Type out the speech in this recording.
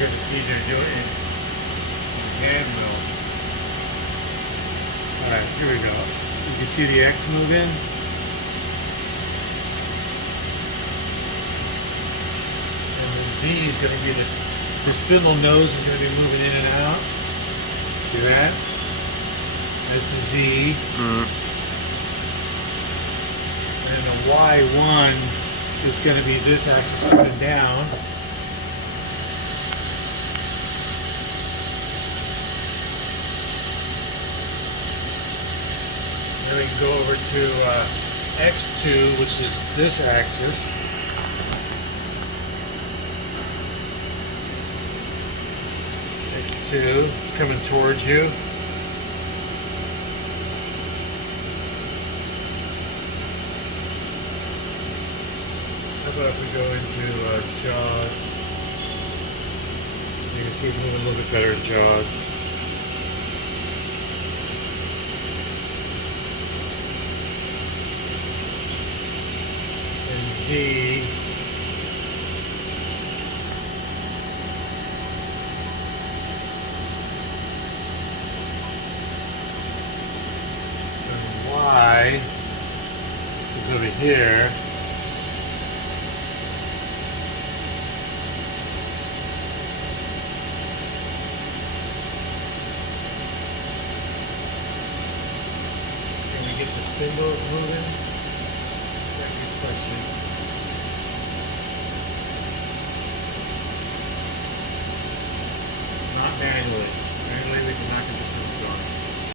good to see they're doing it in hand mill. Alright, here we go. You can see the X moving. And the Z is going to be the spindle nose is going to be moving in and out. See that? That's the Z. And the Y1 is going to be this axis coming down. Then we can go over to X2, which is this axis. X2, it's coming towards you. How about if we go into jog? You can see it moving a little bit better in jog. And Z. And Y is over here. Get the spindles moving? That's a good question. Not manually. Manually we can knock it just